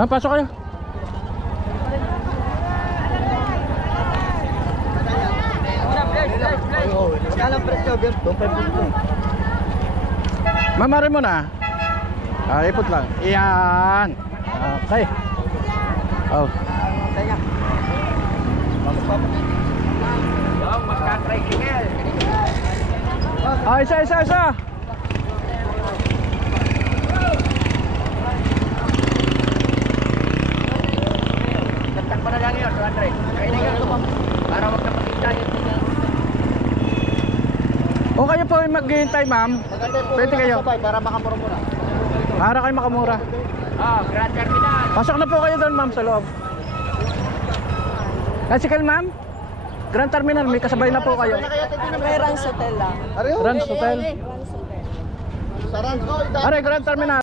Ma'am, pasok kayo. Kalang presyo, Berto, 5 Mamari mo na. Ipot lang. Iyan. Okay. Oh. Yung magka-tricycle. Isa. Gantang pa na lang yun, 200. Kaya na yun, para wag na makita yun. O kayo po yung maghihintay, ma'am. Pwede kayo. Para makamura muna. Para kayo makamura. Grand Terminal. Pasok na po kayo doon, ma'am, sa loob. Tricycle, ma'am. Grand Terminal, may kasabay na po kayo. May Rans Hotel lang. Rans Hotel. Rans Hotel. Sa Rans, Are, Grand Terminal.